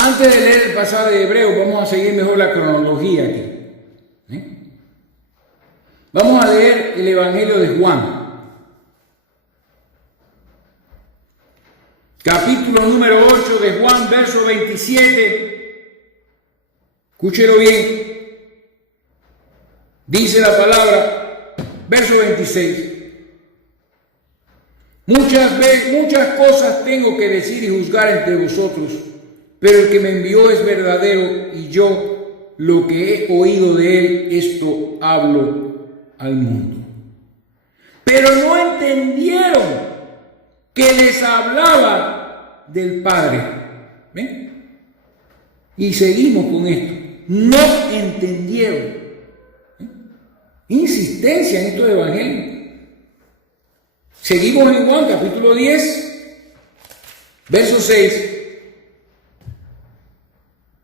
Antes de leer el pasaje de Hebreos, vamos a seguir mejor la cronología aquí. Vamos a leer el Evangelio de Juan, capítulo número 8 de Juan, verso 27. Escúchelo bien. Dice la palabra, verso 26. Muchas cosas tengo que decir y juzgar entre vosotros, pero el que me envió es verdadero, y yo lo que he oído de él, esto hablo al mundo. Pero no entendieron que les hablaba del Padre. ¿Ven? Y seguimos con esto. No entendieron. Insistencia en estos evangelios. Seguimos en Juan capítulo 10, verso 6.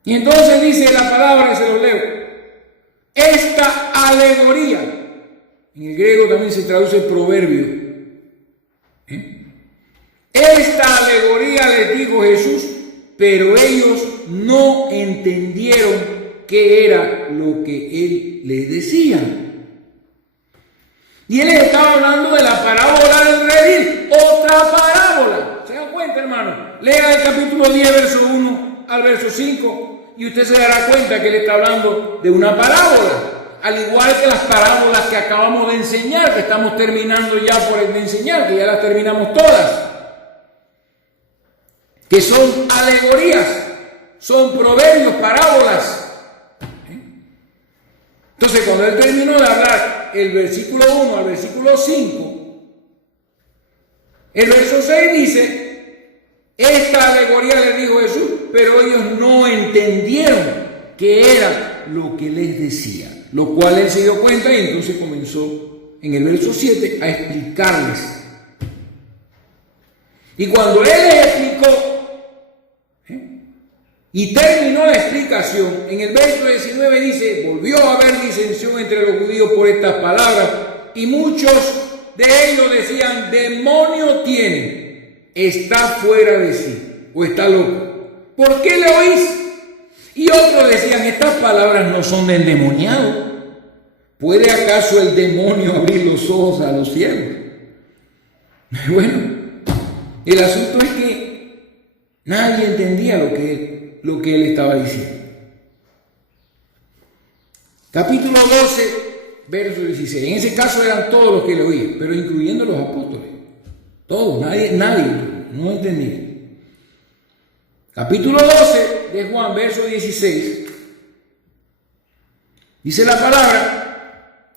Y entonces dice la palabra, se lo leo. Esta alegoría, en el griego también se traduce proverbio. Esta alegoría les dijo Jesús, pero ellos no entendieron qué era lo que él les decía. Y él estaba hablando de la parábola del redil, otra parábola. ¿Se dan cuenta, hermano? Lea el capítulo 10, verso 1 al verso 5, y usted se dará cuenta que él está hablando de una parábola. Al igual que las parábolas que acabamos de enseñar, que estamos terminando ya por enseñar, que ya las terminamos todas. Que son alegorías, son proverbios, parábolas. Entonces, cuando él terminó de hablar el versículo 1 al versículo 5, el verso 6 dice, esta alegoría le dijo Jesús, pero ellos no entendieron qué era lo que les decía, lo cual él se dio cuenta y entonces comenzó en el verso 7 a explicarles. Y cuando él les explicó y terminó la explicación, en el verso 19 dice, volvió a haber disensión entre los judíos por estas palabras, y muchos de ellos decían, demonio tiene, está fuera de sí, o está loco. ¿Por qué le oís? Y otros decían, estas palabras no son de endemoniado. ¿Puede acaso el demonio abrir los ojos a los ciegos? Bueno, el asunto es que nadie entendía lo que él estaba diciendo. Capítulo 12, verso 16. En ese caso eran todos los que le oían, pero incluyendo los apóstoles. Todos, nadie no entendía. Capítulo 12 de Juan, verso 16. Dice la palabra,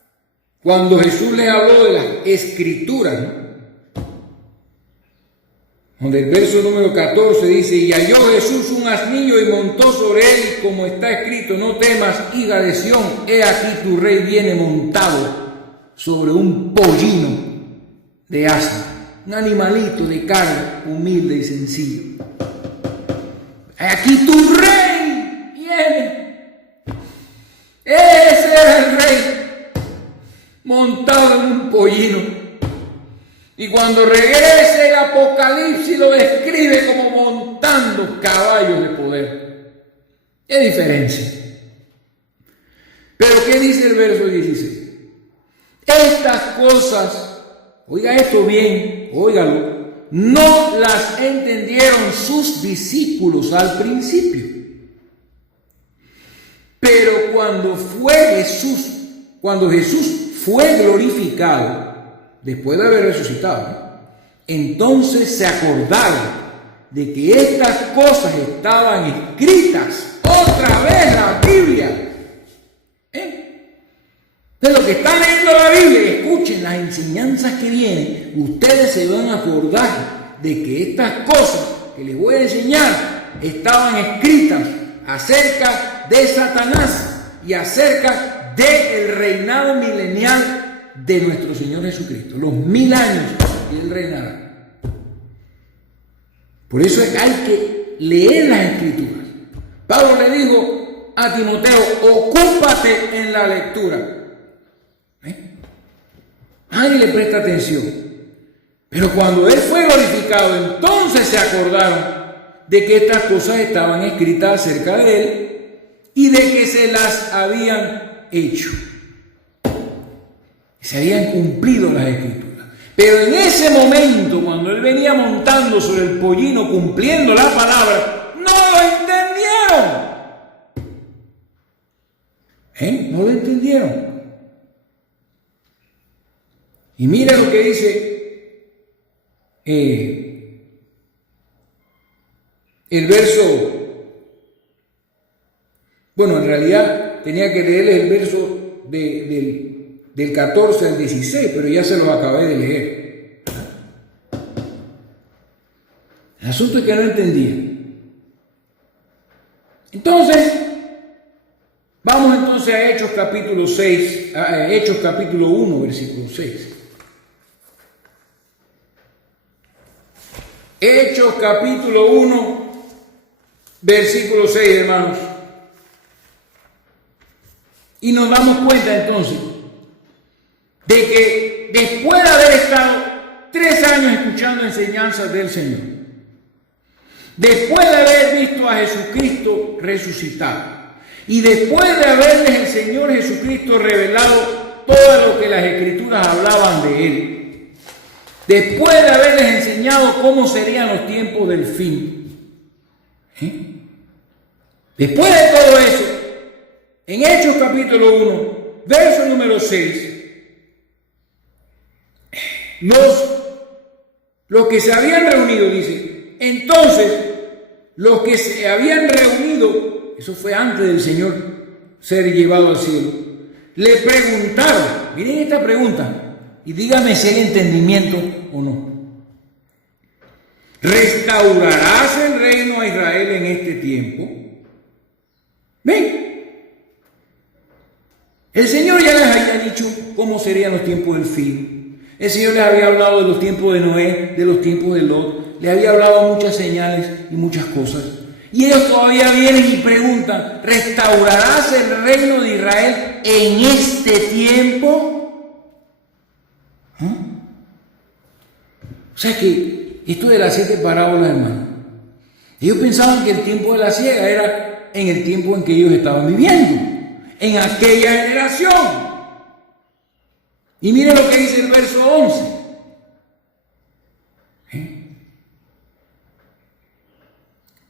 cuando Jesús les habló de las escrituras, ¿no? Donde el verso número 14 dice, y halló Jesús un asnillo y montó sobre él, y como está escrito, no temas, hija de Sión, he aquí tu rey viene montado sobre un pollino de asno, un animalito de carne humilde y sencillo. Aquí tu rey viene. Ese era el rey, montado en un pollino. Y cuando regrese el Apocalipsis lo describe como montando caballos de poder. ¿Qué diferencia? Pero ¿qué dice el verso 16? Estas cosas, oiga esto bien, óigalo, no las entendieron sus discípulos al principio. Pero cuando Jesús fue glorificado, después de haber resucitado, entonces se acordaron de que estas cosas estaban escritas otra vez en la Biblia. De lo que están leyendo la Biblia, escuchen las enseñanzas que vienen, ustedes se van a acordar de que estas cosas que les voy a enseñar estaban escritas acerca de Satanás y acerca del reinado milenial de nuestro Señor Jesucristo, los 1000 años que Él reinará. Por eso hay que leer las Escrituras. Pablo le dijo a Timoteo, ocúpate en la lectura. Nadie le presta atención. Pero cuando Él fue glorificado, entonces se acordaron de que estas cosas estaban escritas acerca de él y de que se las habían hecho. Se habían cumplido las escrituras. Pero en ese momento, cuando él venía montando sobre el pollino, cumpliendo la palabra, no lo entendieron. No lo entendieron. Y mira lo que dice el verso. Bueno, en realidad tenía que leerles el verso del 14 al 16, pero ya se los acabé de leer. El asunto es que no entendía. Entonces, vamos entonces a Hechos capítulo 6, a Hechos capítulo 1, versículo 6. Hechos capítulo 1, versículo 6, hermanos. Y nos damos cuenta entonces de que después de haber estado 3 años escuchando enseñanzas del Señor, después de haber visto a Jesucristo resucitado, y después de haberles el Señor Jesucristo revelado todo lo que las Escrituras hablaban de Él, después de haberles enseñado cómo serían los tiempos del fin, después de todo eso, en Hechos capítulo 1, verso número 6, los que se habían reunido, dice, entonces los que se habían reunido, eso fue antes del Señor ser llevado al cielo, le preguntaron, miren esta pregunta, y díganme si hay entendimiento o no. ¿Restaurarás el reino a Israel en este tiempo? ¿Ven? El Señor ya les había dicho cómo serían los tiempos del fin. El Señor les había hablado de los tiempos de Noé, de los tiempos de Lot. Les había hablado muchas señales y muchas cosas. Y ellos todavía vienen y preguntan, ¿restaurarás el reino de Israel en este tiempo? O sea que esto de las 7 parábolas, hermano, ellos pensaban que el tiempo de la siega era en el tiempo en que ellos estaban viviendo, en aquella generación. Y miren lo que dice el verso 11.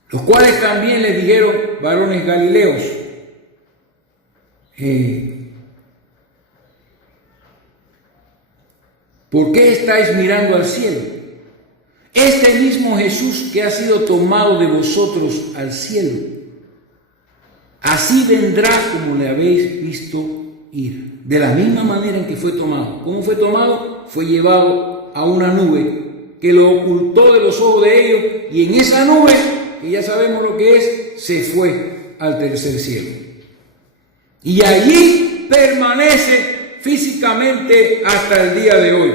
Los cuales también les dijeron, varones galileos, ¿por qué estáis mirando al cielo? Este mismo Jesús que ha sido tomado de vosotros al cielo, así vendrá como le habéis visto ir. De la misma manera en que fue tomado. ¿Cómo fue tomado? Fue llevado a una nube que lo ocultó de los ojos de ellos, y en esa nube, que ya sabemos lo que es, se fue al tercer cielo. Y allí permanece físicamente hasta el día de hoy.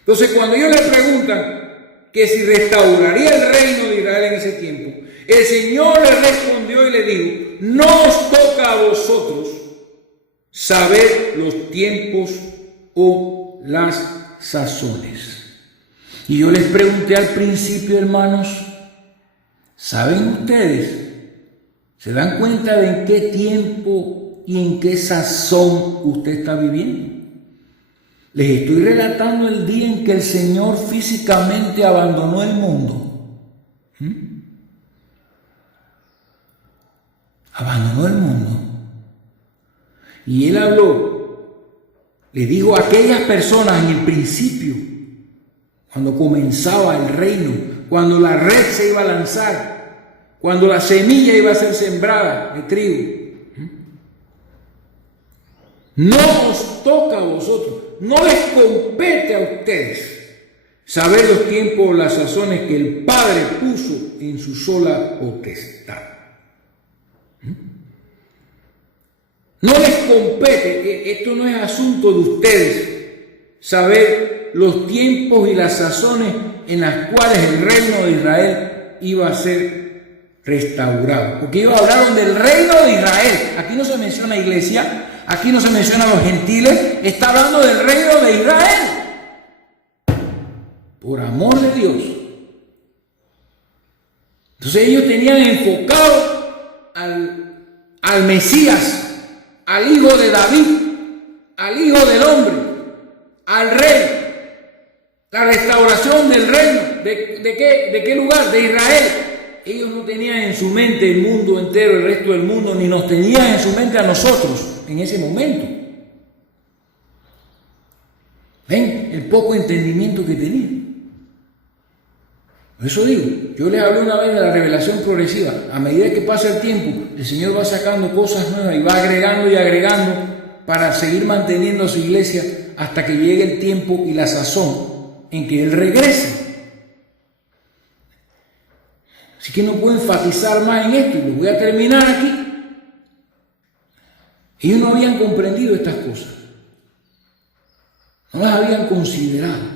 Entonces, cuando ellos le preguntan que si restauraría el reino de Israel en ese tiempo, el Señor le respondió y le dijo, no os toca a vosotros saber los tiempos o las sazones. Y yo les pregunté al principio, hermanos, ¿saben ustedes? ¿Se dan cuenta de en qué tiempo y en qué sazón usted está viviendo? Les estoy relatando el día en que el Señor físicamente abandonó el mundo. Abandonó el mundo. Y Él habló, le dijo a aquellas personas en el principio, cuando comenzaba el reino, cuando la red se iba a lanzar, cuando la semilla iba a ser sembrada de trigo. No os toca a vosotros, no les compete a ustedes saber los tiempos o las sazones que el Padre puso en su sola potestad. No les compete, esto no es asunto de ustedes, saber los tiempos y las sazones en las cuales el reino de Israel iba a ser restaurado. Porque ellos hablaron del reino de Israel. Aquí no se menciona iglesia, aquí no se menciona a los gentiles, está hablando del reino de Israel. Por amor de Dios. Entonces ellos tenían enfocado al Mesías, al Hijo de David, al Hijo del hombre, al Rey. La restauración del reino. ¿De qué lugar? De Israel. Ellos no tenían en su mente el mundo entero, el resto del mundo, ni nos tenían en su mente a nosotros en ese momento. ¿Ven? El poco entendimiento que tenían. Por eso digo, yo les hablé una vez de la revelación progresiva. A medida que pasa el tiempo, el Señor va sacando cosas nuevas y va agregando y agregando para seguir manteniendo a su iglesia hasta que llegue el tiempo y la sazón en que Él regrese. Así que no puedo enfatizar más en esto y lo voy a terminar aquí. Ellos no habían comprendido estas cosas. No las habían considerado.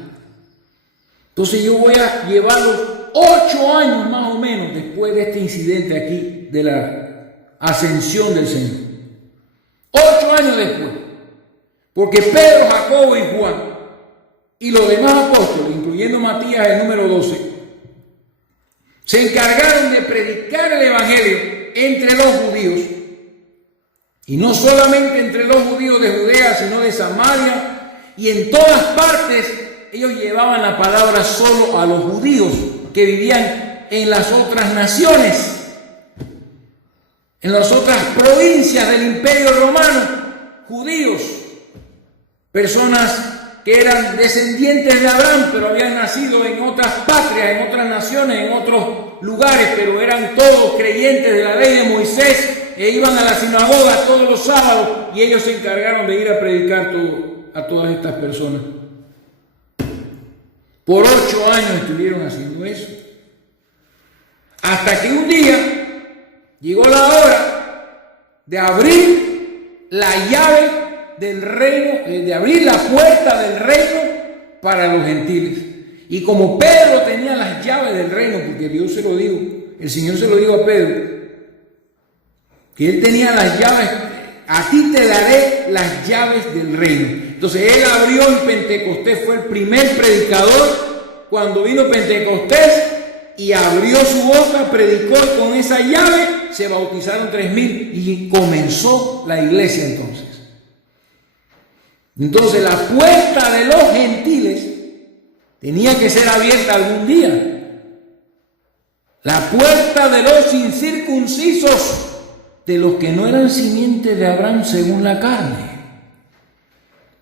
Entonces yo voy a llevarlos 8 años más o menos después de este incidente aquí de la ascensión del Señor. 8 años después. Porque Pedro, Jacobo y Juan y los demás apóstoles, incluyendo Matías, el número 12, se encargaron de predicar el evangelio entre los judíos, y no solamente entre los judíos de Judea, sino de Samaria, y en todas partes ellos llevaban la palabra solo a los judíos que vivían en las otras naciones, en las otras provincias del Imperio Romano, judíos, personas que eran descendientes de Abraham, pero habían nacido en otras patrias, en otras naciones, en otros lugares, pero eran todos creyentes de la ley de Moisés, e iban a la sinagoga todos los sábados, y ellos se encargaron de ir a predicar a todas estas personas. Por 8 años estuvieron haciendo eso. Hasta que un día llegó la hora de abrir la llave del reino, de abrir la puerta del reino para los gentiles. Y como Pedro tenía las llaves del reino, porque Dios se lo dijo, el Señor se lo dijo a Pedro, que él tenía las llaves, a ti te daré las llaves del reino. Entonces él abrió en Pentecostés, fue el primer predicador cuando vino Pentecostés, y abrió su boca, predicó, y con esa llave se bautizaron 3,000 y comenzó la iglesia entonces. Entonces la puerta de los gentiles tenía que ser abierta algún día. La puerta de los incircuncisos, de los que no eran simiente de Abraham según la carne.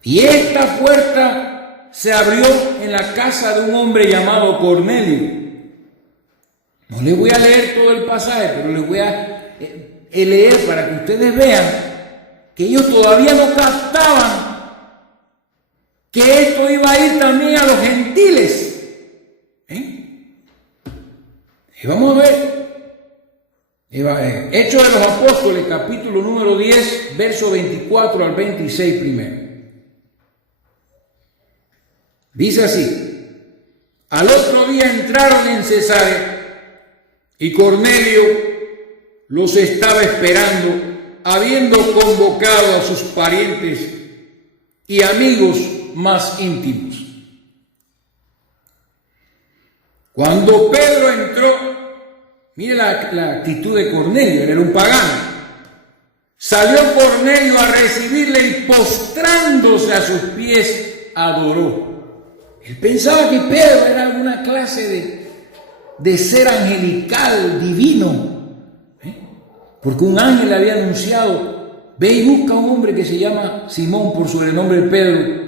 Y esta puerta se abrió en la casa de un hombre llamado Cornelio. No les voy a leer todo el pasaje, pero les voy a leer para que ustedes vean que ellos todavía no captaban que esto iba a ir también a los gentiles. Y vamos a ver. Hechos de los Apóstoles, capítulo número 10, verso 24 al 26 primero. Dice así: al otro día entraron en Cesarea, y Cornelio los estaba esperando, habiendo convocado a sus parientes y amigos más íntimos. Cuando Pedro entró, mire la actitud de Cornelio, él era un pagano. Salió Cornelio a recibirle y postrándose a sus pies adoró. Él pensaba que Pedro era alguna clase de ser angelical, divino, porque un ángel le había anunciado: ve y busca a un hombre que se llama Simón, por sobrenombre Pedro,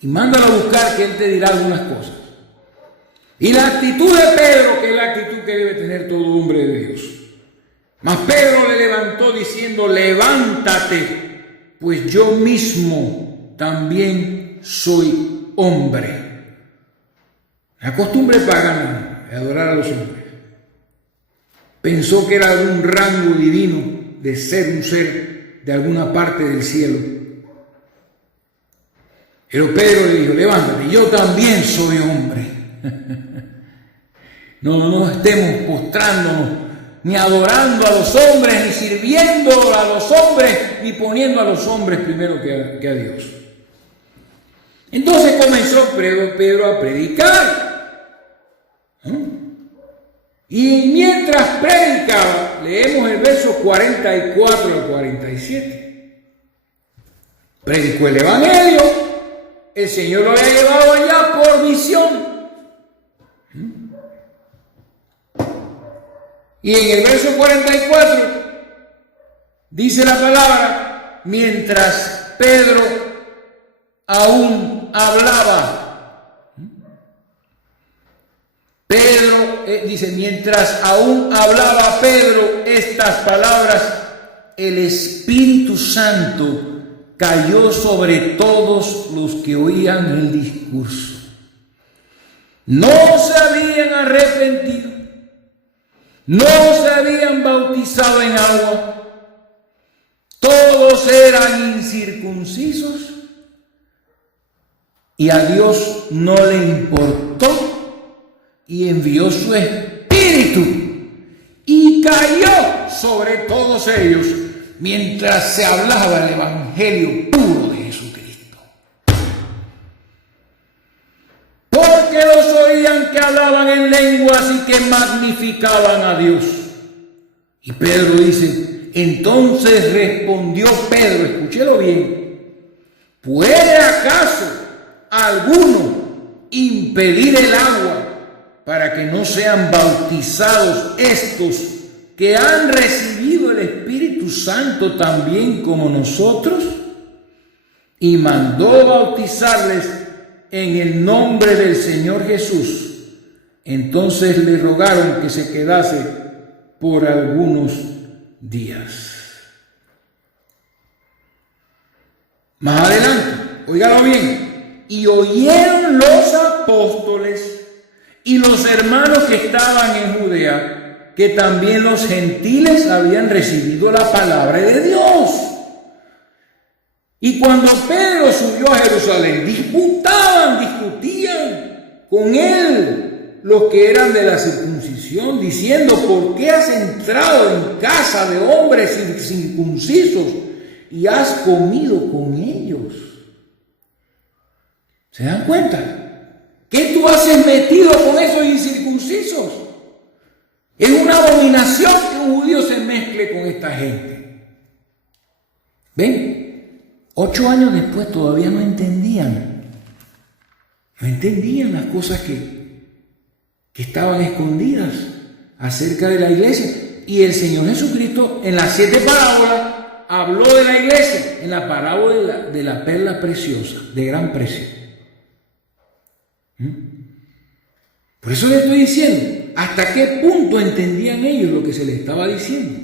y mándalo a buscar, que él te dirá algunas cosas. Y la actitud de Pedro, que es la actitud que debe tener todo hombre de Dios. Mas Pedro le levantó diciendo: levántate, pues yo mismo también soy hombre. La costumbre pagana de adorar a los hombres. Pensó que era algún rango divino de ser un ser de alguna parte del cielo. Pero Pedro le dijo: levántate, yo también soy hombre. No estemos postrándonos, ni adorando a los hombres, ni sirviendo a los hombres, ni poniendo a los hombres primero que a Dios. Entonces comenzó Pedro a predicar. Y mientras predicaba, leemos el verso 44 al 47. Predicó el Evangelio, el Señor lo había llevado allá por misión. Y en el verso 44 dice la palabra, mientras Pedro aún hablaba. Dice, mientras aún hablaba Pedro estas palabras, el Espíritu Santo cayó sobre todos los que oían el discurso. No se habían arrepentido, no se habían bautizado en agua, todos eran incircuncisos y a Dios no le importó y envió su Espíritu y cayó sobre todos ellos mientras se hablaba el Evangelio puro de Jesucristo. Porque los oían que hablaban en lenguas y que magnificaban a Dios. Y Pedro dice, entonces respondió Pedro, escúchelo bien, ¿puede acaso alguno impedir el agua para que no sean bautizados estos que han recibido el Espíritu Santo también como nosotros? Y mandó bautizarles en el nombre del Señor Jesús. Entonces le rogaron que se quedase por algunos días. Más adelante, óigalo bien, y oyeron los apóstoles y los hermanos que estaban en Judea, que también los gentiles habían recibido la palabra de Dios. Y cuando Pedro subió a Jerusalén, discutían con él los que eran de la circuncisión, diciendo, ¿por qué has entrado en casa de hombres incircuncisos y has comido con ellos? ¿Se dan cuenta? ¿Qué tú haces metido con esos incircuncisos? Es una abominación que un judío se mezcle con esta gente. ¿Ven? 8 años después todavía no entendían. No entendían las cosas que estaban escondidas acerca de la iglesia. Y el Señor Jesucristo en las 7 parábolas habló de la iglesia, en la parábola de la perla preciosa, de gran precio. Por eso les estoy diciendo, ¿hasta qué punto entendían ellos lo que se les estaba diciendo?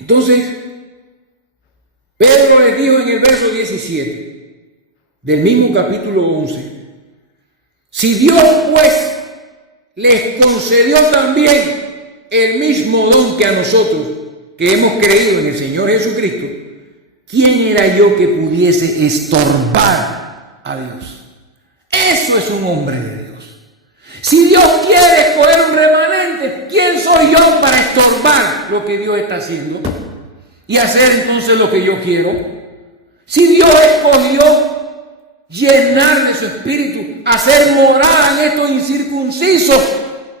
Entonces, Pedro les dijo en el verso 17 del mismo capítulo 11, si Dios pues les concedió también el mismo don que a nosotros, que hemos creído en el Señor Jesucristo, ¿quién era yo que pudiese estorbar a Dios? Eso es un hombre de Dios. Si Dios quiere escoger un remanente, ¿quién soy yo para estorbar lo que Dios está haciendo y hacer entonces lo que yo quiero? Si Dios escogió llenar de su espíritu, hacer morada en estos incircuncisos,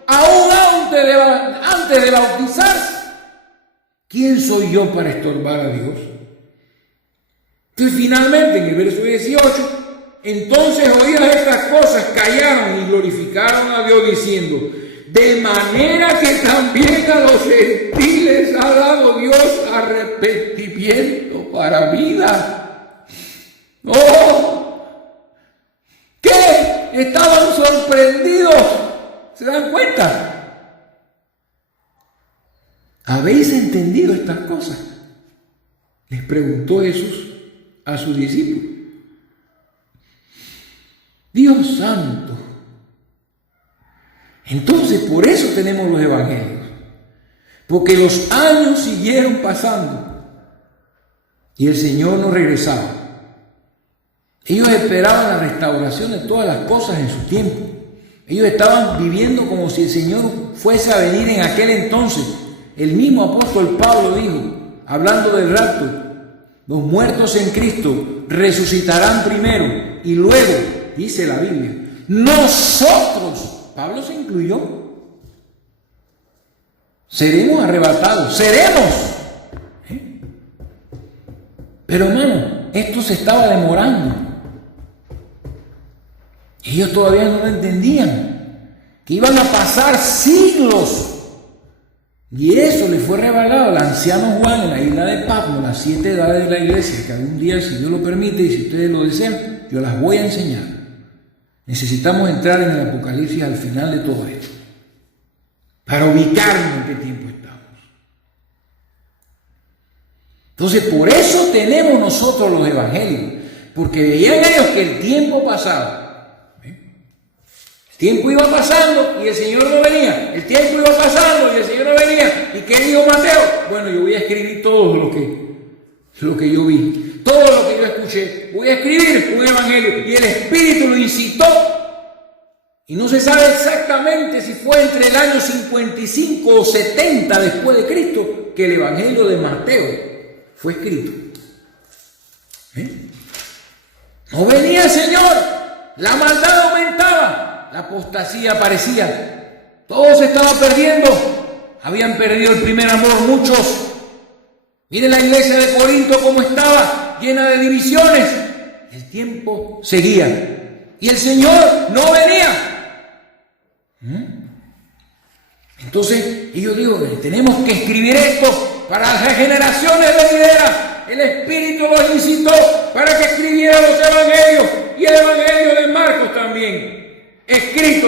aún antes de bautizarse, ¿quién soy yo para estorbar a Dios? Entonces finalmente en el verso 18, entonces oídas estas cosas, callaron y glorificaron a Dios diciendo, de manera que también a los gentiles ha dado Dios arrepentimiento para vida. ¡Oh! ¿Qué? Estaban sorprendidos. ¿Se dan cuenta? ¿Habéis entendido estas cosas? Les preguntó Jesús a sus discípulos. Dios santo. Entonces, por eso tenemos los evangelios. Porque los años siguieron pasando y el Señor no regresaba. Ellos esperaban la restauración de todas las cosas en su tiempo. Ellos estaban viviendo como si el Señor fuese a venir en aquel entonces. El mismo apóstol Pablo dijo, hablando del rapto, los muertos en Cristo resucitarán primero y luego, dice la Biblia, nosotros, Pablo se incluyó, seremos arrebatados, seremos. Pero hermano, esto se estaba demorando. Ellos todavía no lo entendían, que iban a pasar siglos. Y eso le fue revelado al anciano Juan en la isla de Patmos, las 7 edades de la iglesia, que algún día, si Dios lo permite y si ustedes lo desean, yo las voy a enseñar. Necesitamos entrar en el Apocalipsis al final de todo esto, para ubicarnos en qué tiempo estamos. Entonces, por eso tenemos nosotros los evangelios, porque veían ellos que el tiempo pasaba. El tiempo iba pasando y el Señor no venía. El tiempo iba pasando y el Señor no venía. ¿Y qué dijo Mateo? Bueno, yo voy a escribir todo lo que yo vi, todo lo que yo escuché. Voy a escribir un evangelio. Y el Espíritu lo incitó. Y no se sabe exactamente si fue entre el año 55 o 70 después de Cristo que el evangelio de Mateo fue escrito. No venía el Señor. La maldad aumentaba. La apostasía aparecía, todo se estaba perdiendo, habían perdido el primer amor muchos. Miren la iglesia de Corinto cómo estaba, llena de divisiones. El tiempo seguía y el Señor no venía. Entonces ellos dijeron, tenemos que escribir esto para las generaciones venideras. El Espíritu los incitó para que escribieran los evangelios y el evangelio de Marcos también. Escrito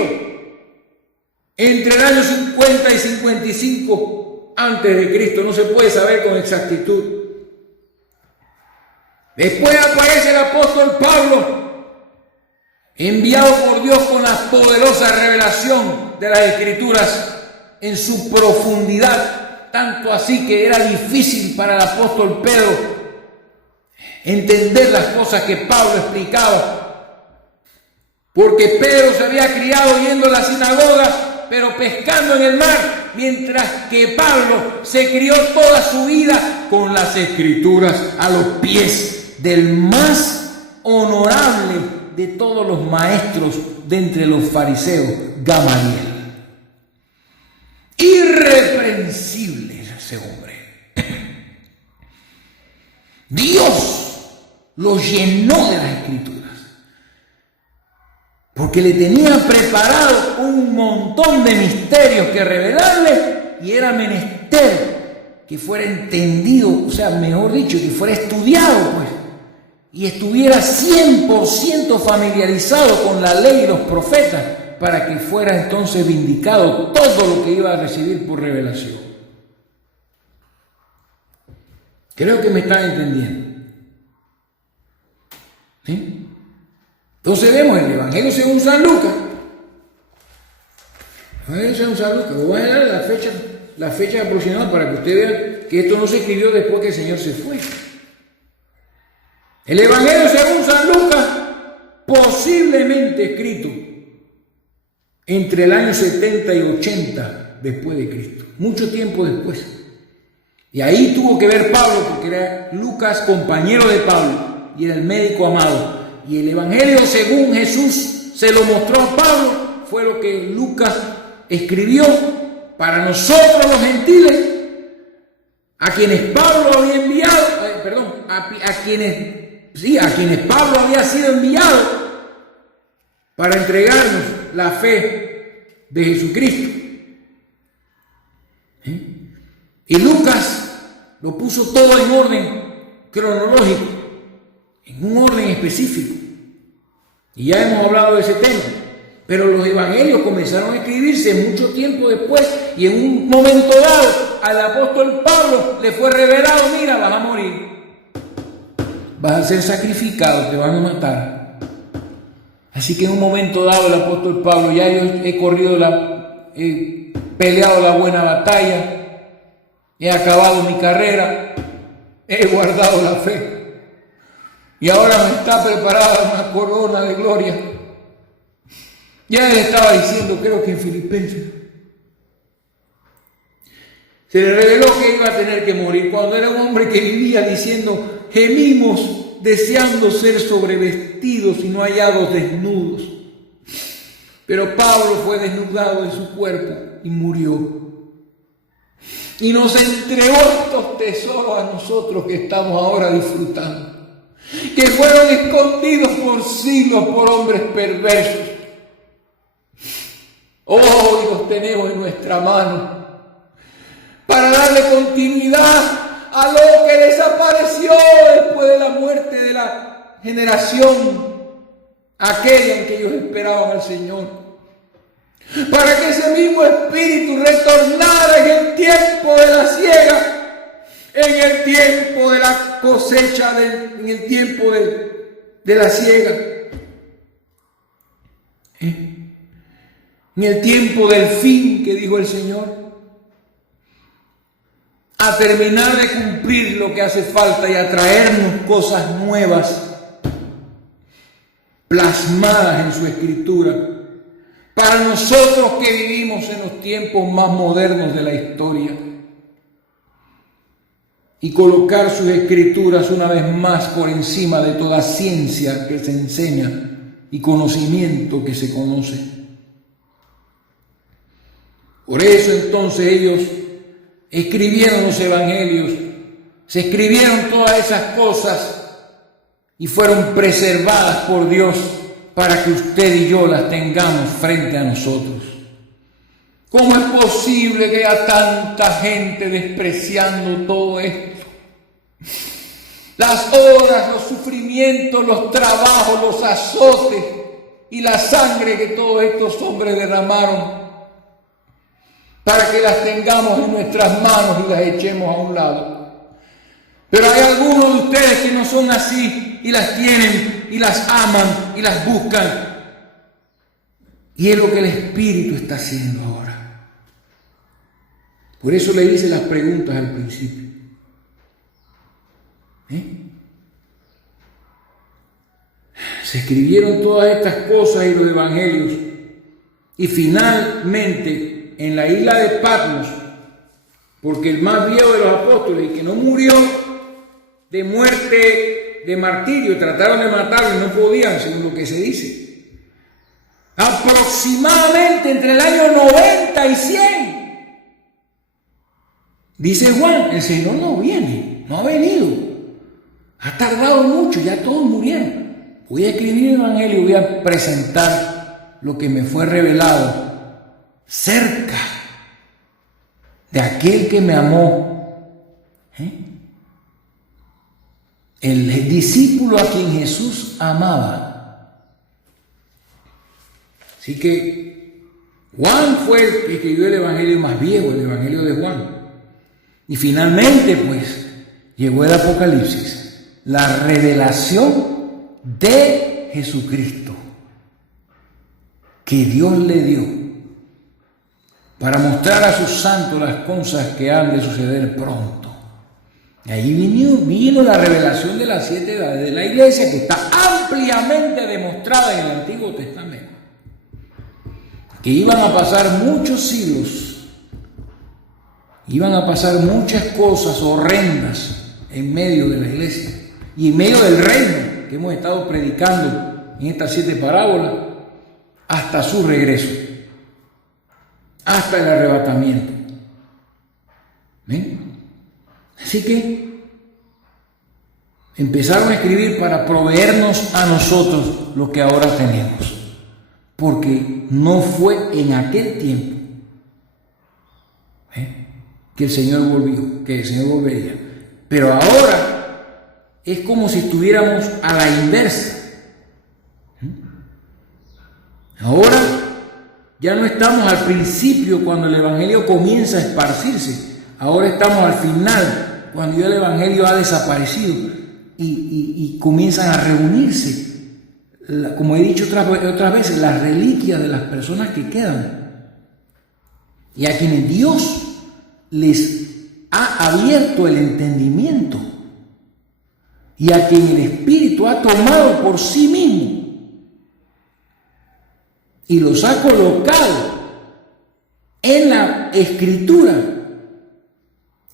entre el año 50 y 55 antes de Cristo, no se puede saber con exactitud. Después aparece el apóstol Pablo, enviado por Dios con la poderosa revelación de las Escrituras en su profundidad, tanto así que era difícil para el apóstol Pedro entender las cosas que Pablo explicaba. Porque Pedro se había criado yendo a la sinagoga, pero pescando en el mar, mientras que Pablo se crió toda su vida con las Escrituras a los pies del más honorable de todos los maestros de entre los fariseos, Gamaliel. Irreprensible ese hombre. Dios lo llenó de las Escrituras, porque le tenía preparado un montón de misterios que revelarle y era menester que fuera entendido, o sea, mejor dicho, que fuera estudiado, pues, y estuviera 100% familiarizado con la ley y los profetas para que fuera entonces vindicado todo lo que iba a recibir por revelación. Creo que me están entendiendo. ¿Sí? Entonces vemos el Evangelio según San Lucas. El Evangelio según San Lucas. Le voy a dar la fecha aproximada para que usted vea que esto no se escribió después que el Señor se fue. El Evangelio según San Lucas, posiblemente escrito entre el año 70 y 80 después de Cristo. Mucho tiempo después. Y ahí tuvo que ver Pablo, porque era Lucas compañero de Pablo y era el médico amado. Y el Evangelio según Jesús se lo mostró a Pablo, fue lo que Lucas escribió para nosotros los gentiles, a quienes Pablo había enviado, a quienes Pablo había sido enviado para entregarnos la fe de Jesucristo. Y Lucas lo puso todo en orden cronológico, en un orden específico. Y ya hemos hablado de ese tema. Pero los evangelios comenzaron a escribirse mucho tiempo después y en un momento dado al apóstol Pablo le fue revelado: mira, vas a morir, vas a ser sacrificado, te van a matar. Así que en un momento dado el apóstol Pablo: ya yo he peleado la buena batalla, he acabado mi carrera, he guardado la fe. Y ahora me está preparada una corona de gloria. Ya él estaba diciendo, creo que en Filipenses, se le reveló que iba a tener que morir, cuando era un hombre que vivía diciendo: gemimos deseando ser sobrevestidos y no hallados desnudos. Pero Pablo fue desnudado de su cuerpo y murió. Y nos entregó estos tesoros a nosotros que estamos ahora disfrutando, que fueron escondidos por siglos por hombres perversos. Hoy los tenemos en nuestra mano para darle continuidad a lo que desapareció después de la muerte de la generación aquella en que ellos esperaban al Señor. Para que ese mismo espíritu retornara en el tiempo de la siega, en el tiempo de la cosecha, en el tiempo de la siega, en el tiempo del fin que dijo el Señor, a terminar de cumplir lo que hace falta y a traernos cosas nuevas plasmadas en su escritura, para nosotros que vivimos en los tiempos más modernos de la historia, y colocar sus escrituras una vez más por encima de toda ciencia que se enseña y conocimiento que se conoce. Por eso entonces ellos escribieron los evangelios, se escribieron todas esas cosas y fueron preservadas por Dios para que usted y yo las tengamos frente a nosotros. ¿Cómo es posible que haya tanta gente despreciando todo esto? Las horas, los sufrimientos, los trabajos, los azotes y la sangre que todos estos hombres derramaron para que las tengamos en nuestras manos y las echemos a un lado. Pero hay algunos de ustedes que no son así y las tienen y las aman y las buscan. Y es lo que el Espíritu está haciendo ahora. Por eso le hice las preguntas al principio. Se escribieron todas estas cosas y los evangelios. Y finalmente, en la isla de Patmos, porque el más viejo de los apóstoles, y que no murió de muerte de martirio, trataron de matarlo y no podían, según lo que se dice. Aproximadamente entre el año 90 y 100. Dice Juan, el Señor no viene, no ha venido. Ha tardado mucho, ya todos murieron. Voy a escribir el evangelio, voy a presentar lo que me fue revelado cerca de aquel que me amó. El discípulo a quien Jesús amaba. Así que Juan fue el que escribió el evangelio más viejo, el evangelio de Juan. Y finalmente, pues, llegó el Apocalipsis, la revelación de Jesucristo que Dios le dio para mostrar a sus santos las cosas que han de suceder pronto. Y ahí vino la revelación de las 7 edades de la iglesia, que está ampliamente demostrada en el Antiguo Testamento, que iban a pasar muchos siglos, iban a pasar muchas cosas horrendas en medio de la iglesia y en medio del reino que hemos estado predicando en estas 7 parábolas, hasta su regreso, hasta el arrebatamiento. ¿Ven? Así que empezaron a escribir para proveernos a nosotros lo que ahora tenemos, porque no fue en aquel tiempo que el Señor volvió, que el Señor volvería, pero ahora es como si estuviéramos a la inversa. Ahora ya no estamos al principio cuando el evangelio comienza a esparcirse, ahora estamos al final cuando ya el evangelio ha desaparecido y comienzan a reunirse, como he dicho otras veces, las reliquias de las personas que quedan y a quienes Dios les ha abierto el entendimiento y a quien el Espíritu ha tomado por sí mismo y los ha colocado en la Escritura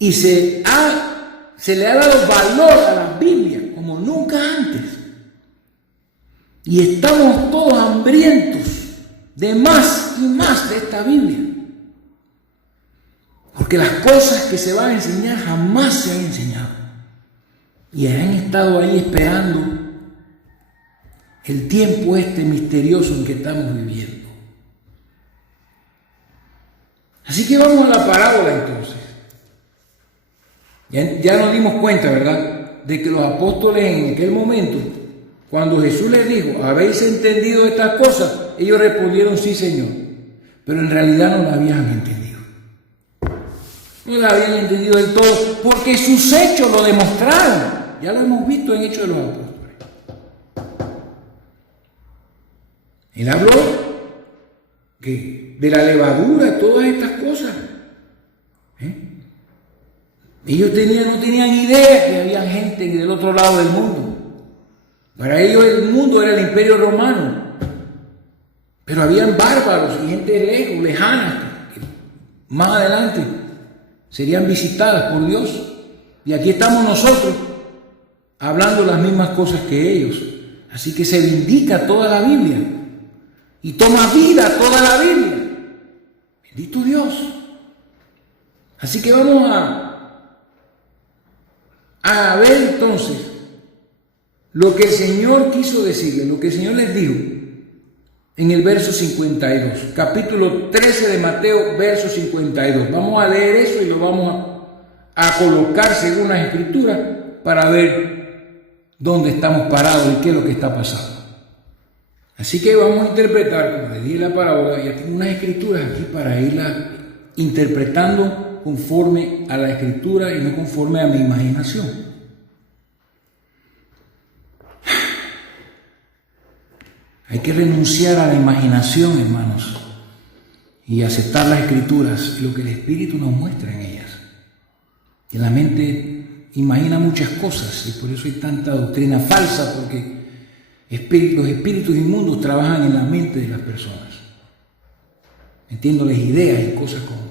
y se le ha dado valor a la Biblia como nunca antes. Y estamos todos hambrientos de más y más de esta Biblia. Porque las cosas que se van a enseñar jamás se han enseñado. Y han estado ahí esperando el tiempo este misterioso en que estamos viviendo. Así que vamos a la parábola entonces. Ya nos dimos cuenta, ¿verdad?, de que los apóstoles en aquel momento, cuando Jesús les dijo, ¿habéis entendido estas cosas? Ellos respondieron, sí, Señor. Pero en realidad no las habían entendido. No las habían entendido del todo, porque sus hechos lo demostraron. Ya lo hemos visto en Hechos de los Apóstoles. Él habló de la levadura, de todas estas cosas. Ellos no tenían idea que había gente del otro lado del mundo. Para ellos el mundo era el Imperio Romano. Pero habían bárbaros y gente lejos, lejana, que más adelante serían visitadas por Dios. Y aquí estamos nosotros hablando las mismas cosas que ellos. Así que se vindica toda la Biblia y toma vida toda la Biblia. Bendito Dios. Así que vamos a ver entonces lo que el Señor quiso decirle, lo que el Señor les dijo en el verso 52, capítulo 13 de Mateo, verso 52. Vamos a leer eso y lo vamos a colocar según las Escrituras para ver dónde estamos parados y qué es lo que está pasando. Así que vamos a interpretar, como les dije la parábola, ya tengo unas escrituras aquí para irla interpretando conforme a la Escritura y no conforme a mi imaginación. Hay que renunciar a la imaginación, hermanos, y aceptar las Escrituras y lo que el Espíritu nos muestra en ellas. Y la mente imagina muchas cosas y por eso hay tanta doctrina falsa, porque los espíritus inmundos trabajan en la mente de las personas, metiéndoles ideas y cosas como.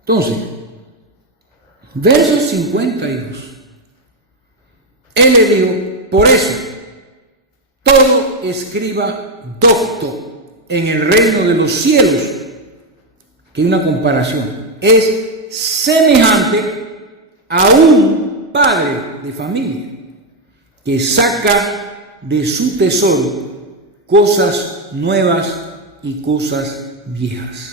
Entonces, verso 52. Él le dijo, por eso, todo escriba docto en el reino de los cielos, que hay una comparación, es semejante a un padre de familia que saca de su tesoro cosas nuevas y cosas viejas.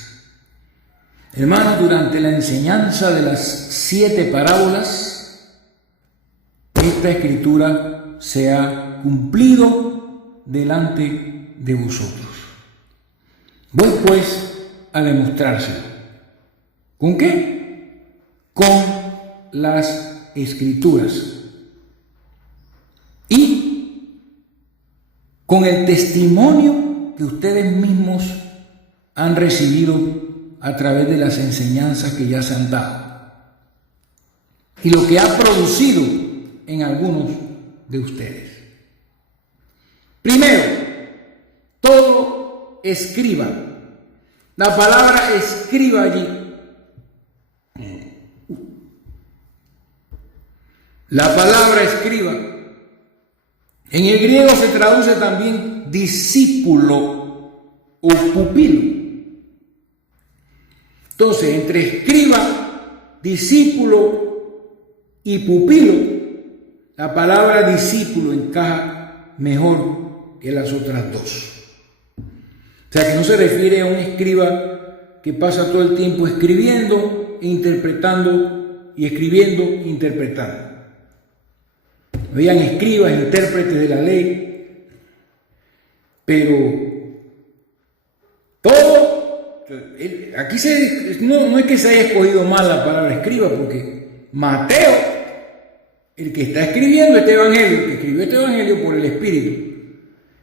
Hermanos, durante la enseñanza de las 7 parábolas, esta escritura se ha cumplido delante de vosotros. Voy pues a demostrárselo. ¿Con qué? Con las escrituras y con el testimonio que ustedes mismos han recibido a través de las enseñanzas que ya se han dado y lo que ha producido en algunos de ustedes. Primero, todo escriba. La palabra escriba allí, la palabra escriba, en el griego se traduce también discípulo o pupilo. Entonces, entre escriba, discípulo y pupilo, la palabra discípulo encaja mejor que las otras dos. O sea, que no se refiere a un escriba que pasa todo el tiempo escribiendo e interpretando y escribiendo e interpretando. Habían escribas, intérpretes de la ley, pero todo, aquí no es que se haya escogido mal la palabra escriba, porque Mateo, el que está escribiendo este evangelio, el que escribió este evangelio por el Espíritu,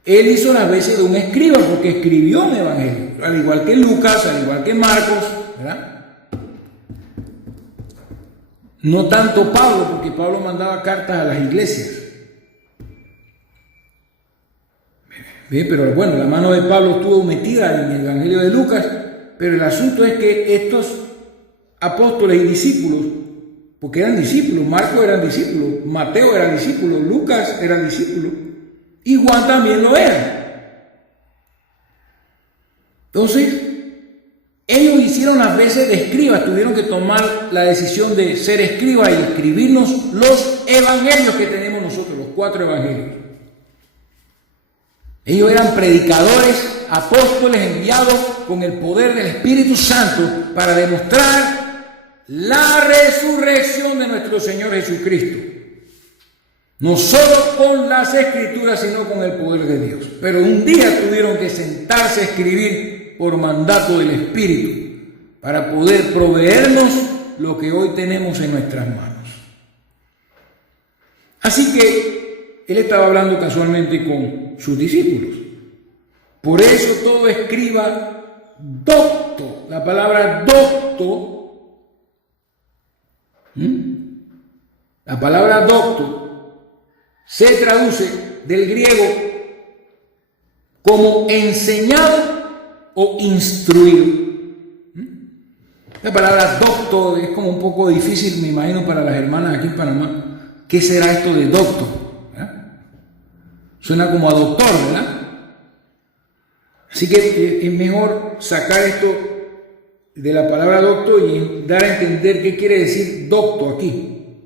él hizo las veces de un escriba porque escribió un evangelio, al igual que Lucas, al igual que Marcos, ¿verdad? No tanto Pablo, porque Pablo mandaba cartas a las iglesias. Pero bueno, la mano de Pablo estuvo metida en el evangelio de Lucas, pero el asunto es que estos apóstoles y discípulos, porque eran discípulos, Marcos era discípulo, Mateo era discípulo, Lucas era discípulo, y Juan también lo era. Entonces, ellos hicieron las veces de escribas, tuvieron que tomar la decisión de ser escribas y escribirnos los evangelios que tenemos nosotros, los 4 evangelios. Ellos eran predicadores, apóstoles enviados con el poder del Espíritu Santo para demostrar la resurrección de nuestro Señor Jesucristo. No solo con las Escrituras, sino con el poder de Dios. Pero un día tuvieron que sentarse a escribir por mandato del Espíritu, para poder proveernos lo que hoy tenemos en nuestras manos. Así que él estaba hablando casualmente con sus discípulos. Por eso todo escriba docto, la palabra docto, la palabra docto se traduce del griego como enseñado o instruido. La palabra docto es como un poco difícil, me imagino, para las hermanas aquí en Panamá. ¿Qué será esto de docto? Suena como a doctor, ¿verdad? Así que es mejor sacar esto de la palabra docto y dar a entender qué quiere decir docto aquí.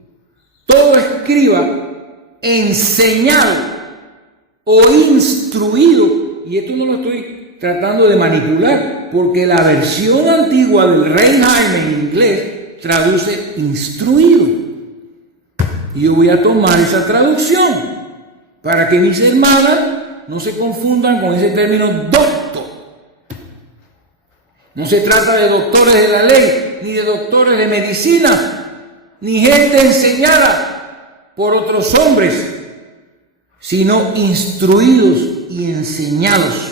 Todo escriba enseñado o instruido, y esto no lo estoy tratando de manipular, porque la versión antigua del Rey Jaime en inglés traduce instruido. Y yo voy a tomar esa traducción para que mis hermanas no se confundan con ese término docto. No se trata de doctores de la ley, ni de doctores de medicina, ni gente enseñada por otros hombres, sino instruidos y enseñados.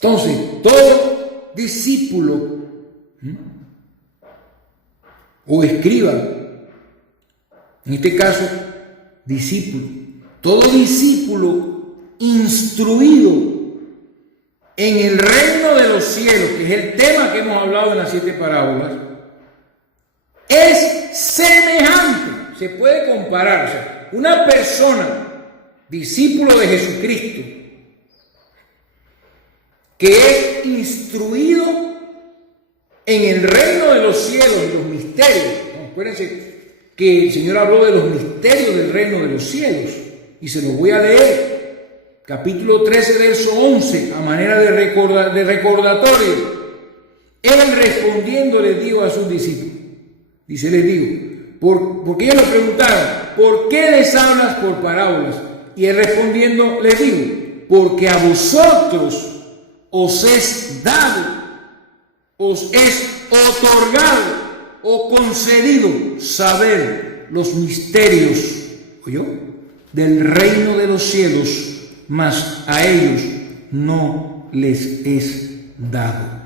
Entonces, todo discípulo o escriba, en este caso discípulo, todo discípulo instruido en el reino de los cielos, que es el tema que hemos hablado en las 7 parábolas, es semejante, se puede comparar. O sea, una persona, discípulo de Jesucristo, que es instruido en el reino de los cielos, en los misterios. Acuérdense que el Señor habló de los misterios del reino de los cielos, y se los voy a leer. Capítulo 13, verso 11, a manera de recordatorio. Él respondiendo les dijo a sus discípulos, dice, les digo, porque ellos le preguntaron, ¿por qué les hablas por parábolas? Y él respondiendo les dijo, porque a vosotros os es dado, os es otorgado o concedido saber los misterios, ¿oyó?, del reino de los cielos, mas a ellos no les es dado.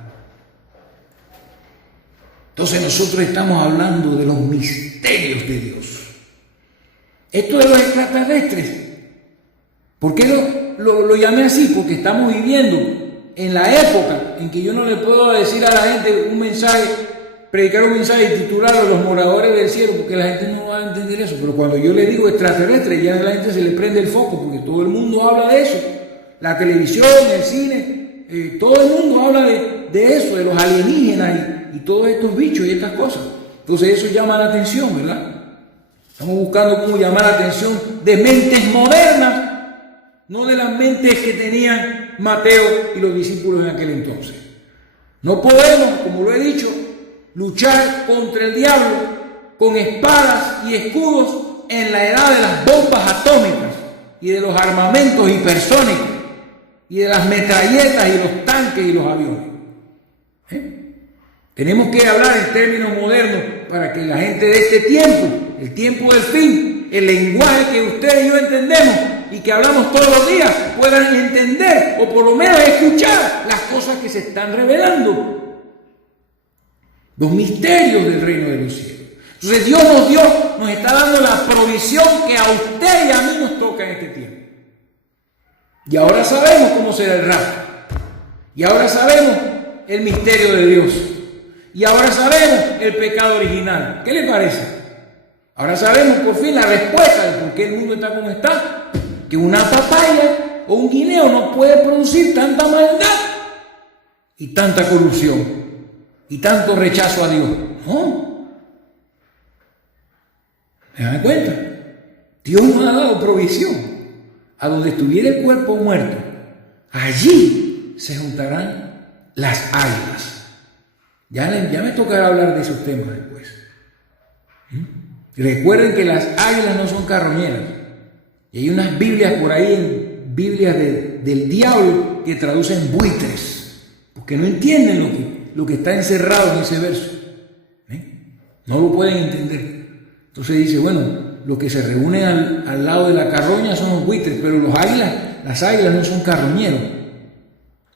Entonces nosotros estamos hablando de los misterios de Dios. Esto de los extraterrestres, ¿por qué lo llamé así? Porque estamos viviendo en la época en que yo no le puedo decir a la gente un mensaje, predicar un mensaje y titularlo Los moradores del cielo, porque la gente no va a entender eso. Pero cuando yo le digo extraterrestre, ya a la gente se le prende el foco, porque todo el mundo habla de eso. La televisión, el cine, todo el mundo habla de eso, de los alienígenas y todos estos bichos y estas cosas. Entonces eso llama la atención, ¿verdad? Estamos buscando cómo llamar la atención de mentes modernas, no de las mentes que tenían Mateo y los discípulos en aquel entonces. No podemos, como lo he dicho, luchar contra el diablo con espadas y escudos en la edad de las bombas atómicas y de los armamentos hipersónicos y de las metralletas y los tanques y los aviones. Tenemos que hablar en términos modernos para que la gente de este tiempo, el tiempo del fin, el lenguaje que usted y yo entendemos y que hablamos todos los días, puedan entender o por lo menos escuchar las cosas que se están revelando. Los misterios del reino de los cielos. Entonces Dios nos está dando la provisión que a usted y a mí nos toca en este tiempo. Y ahora sabemos cómo será el rapto. Y ahora sabemos el misterio de Dios. Y ahora sabemos el pecado original. ¿Qué le parece? Ahora sabemos por fin la respuesta de por qué el mundo está como está. Que una papaya o un guineo no puede producir tanta maldad y tanta corrupción y tanto rechazo a Dios. No. ¿Se dan cuenta? Dios nos ha dado provisión. A donde estuviera el cuerpo muerto, allí se juntarán las águilas. Ya me tocará hablar de esos temas después. Recuerden que las águilas no son carroñeras. Y hay unas Biblias por ahí, Biblias del diablo, que traducen buitres, porque no entienden lo que está encerrado en ese verso. No lo pueden entender. Entonces dice, bueno, los que se reúnen al lado de la carroña son los buitres, pero las águilas no son carroñeros.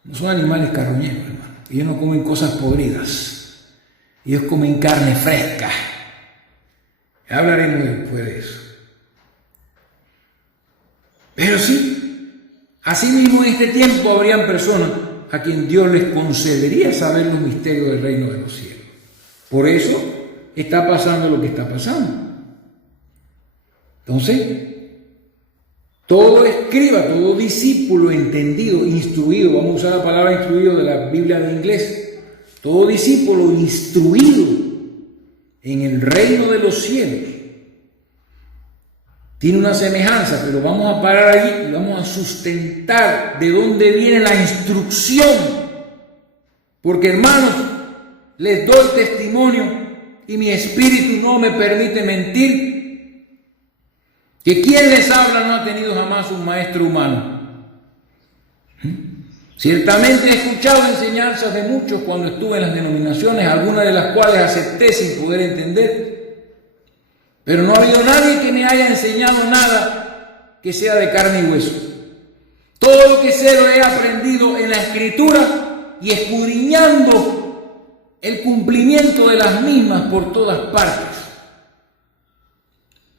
No son animales carroñeros, hermano. Ellos no comen cosas podridas. Ellos comen carne fresca. Hablaremos después de eso. Pero sí, así mismo en este tiempo habrían personas a quien Dios les concedería saber los misterios del reino de los cielos. Por eso está pasando lo que está pasando. Entonces, todo escriba, todo discípulo entendido, instruido, vamos a usar la palabra instruido de la Biblia de inglés, todo discípulo instruido en el reino de los cielos tiene una semejanza, pero vamos a parar allí y vamos a sustentar de dónde viene la instrucción. Porque, hermanos, les doy testimonio y mi espíritu no me permite mentir, que quien les habla no ha tenido jamás un maestro humano. Ciertamente he escuchado enseñanzas de muchos cuando estuve en las denominaciones, algunas de las cuales acepté sin poder entender. Pero no ha habido nadie que me haya enseñado nada que sea de carne y hueso. Todo lo que sé lo he aprendido en la Escritura y escudriñando el cumplimiento de las mismas por todas partes.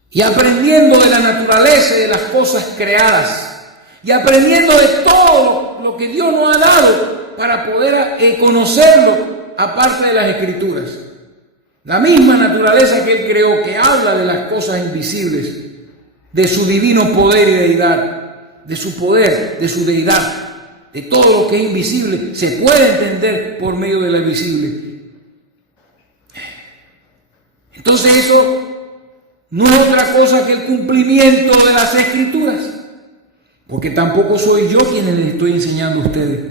Y aprendiendo de la naturaleza y de las cosas creadas. Y aprendiendo de todo lo que Dios nos ha dado para poder conocerlo aparte de las Escrituras. La misma naturaleza que Él creó, que habla de las cosas invisibles, de su divino poder y deidad, de su poder, de su deidad, de todo lo que es invisible, se puede entender por medio de lo invisible. Entonces eso no es otra cosa que el cumplimiento de las Escrituras, porque tampoco soy yo quien les estoy enseñando a ustedes,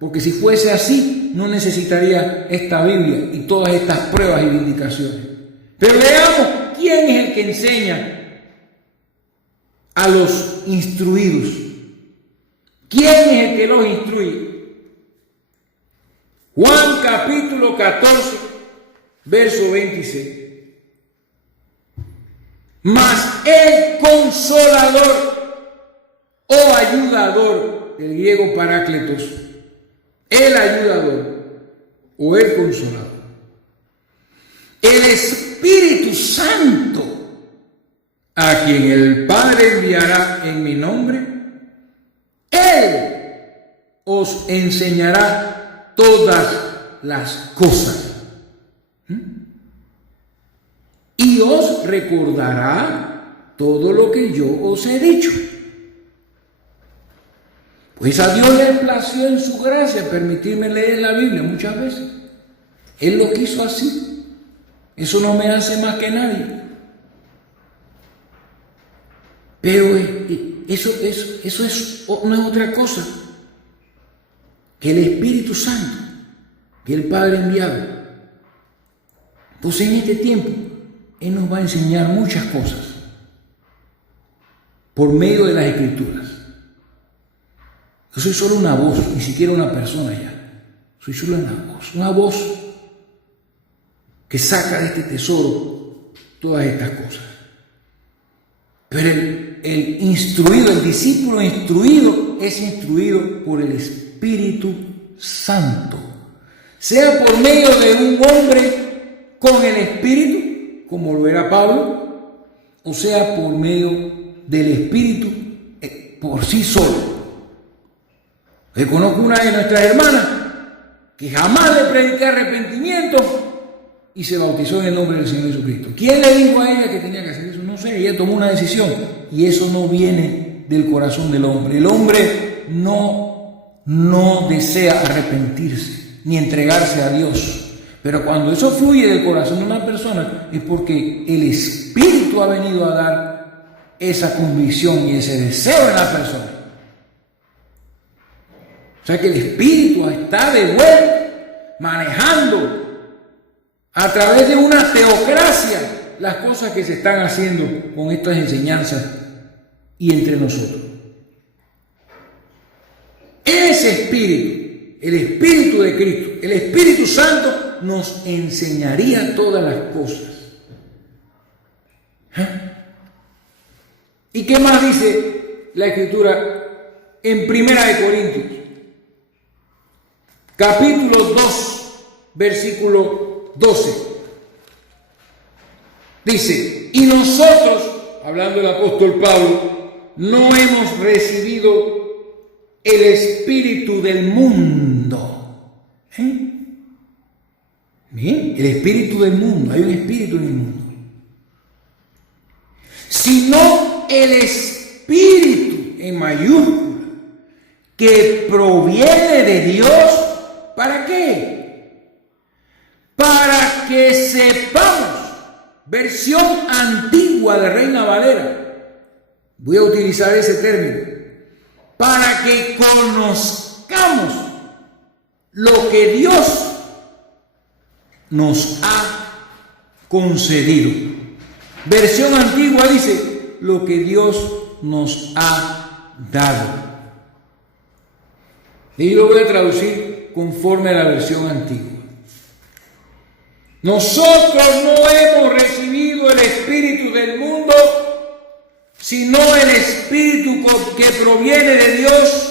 porque si fuese así, no necesitaría esta Biblia y todas estas pruebas y vindicaciones. Pero veamos quién es el que enseña a los instruidos. ¿Quién es el que los instruye? Juan capítulo 14, verso 26. Mas el Consolador o ayudador, del griego parácletos, el ayudador o el consolador, el Espíritu Santo, a quien el Padre enviará en mi nombre, Él os enseñará todas las cosas y os recordará todo lo que yo os he dicho. Pues a Dios le plació en su gracia permitirme leer la Biblia muchas veces. Él lo quiso así. Eso no me hace más que nadie. Pero eso no es otra cosa que el Espíritu Santo que el Padre enviado. Entonces en este tiempo Él nos va a enseñar muchas cosas por medio de las Escrituras. Yo soy solo una voz, ni siquiera una persona ya. Soy solo una voz que saca de este tesoro todas estas cosas. Pero el instruido, el discípulo instruido, es instruido por el Espíritu Santo. Sea por medio de un hombre con el Espíritu, como lo era Pablo, o sea por medio del Espíritu por sí solo. Yo conozco una de nuestras hermanas que jamás le prediqué arrepentimiento y se bautizó en el nombre del Señor Jesucristo. ¿Quién le dijo a ella que tenía que hacer eso? No sé, ella tomó una decisión y eso no viene del corazón del hombre. El hombre no desea arrepentirse ni entregarse a Dios. Pero cuando eso fluye del corazón de una persona es porque el Espíritu ha venido a dar esa convicción y ese deseo en la persona. O sea que el Espíritu está de vuelta manejando a través de una teocracia las cosas que se están haciendo con estas enseñanzas y entre nosotros. Ese Espíritu, el Espíritu de Cristo, el Espíritu Santo, nos enseñaría todas las cosas. ¿Y qué más dice la Escritura en Primera de Corintios? Capítulo 2, versículo 12. Dice, y nosotros, hablando el apóstol Pablo, no hemos recibido el espíritu del mundo. Bien, el espíritu del mundo, hay un espíritu en el mundo. Sino el espíritu en mayúscula que proviene de Dios. ¿Para qué? Para que sepamos, versión antigua de Reina Valera, voy a utilizar ese término, para que conozcamos lo que Dios nos ha concedido. Versión antigua dice, lo que Dios nos ha dado. Y yo lo voy a traducir conforme a la versión antigua. Nosotros no hemos recibido el espíritu del mundo, sino el espíritu que proviene de Dios,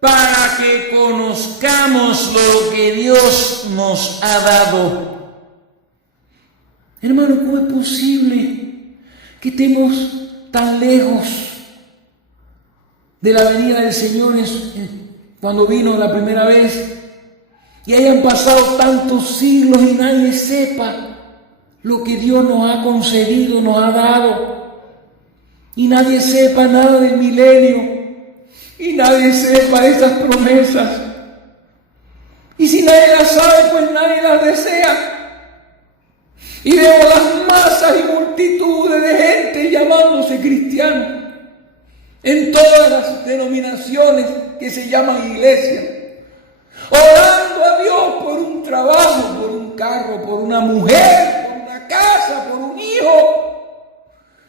para que conozcamos lo que Dios nos ha dado. Hermano, ¿cómo es posible que estemos tan lejos de la venida del Señor cuando vino la primera vez? Y hayan pasado tantos siglos y nadie sepa lo que Dios nos ha concedido, nos ha dado. Y nadie sepa nada del milenio. Y nadie sepa esas promesas. Y si nadie las sabe, pues nadie las desea. Y veo las masas y multitudes de gente llamándose cristianos en todas las denominaciones que se llaman iglesias, orando a Dios por un trabajo, por un carro, por una mujer, por una casa, por un hijo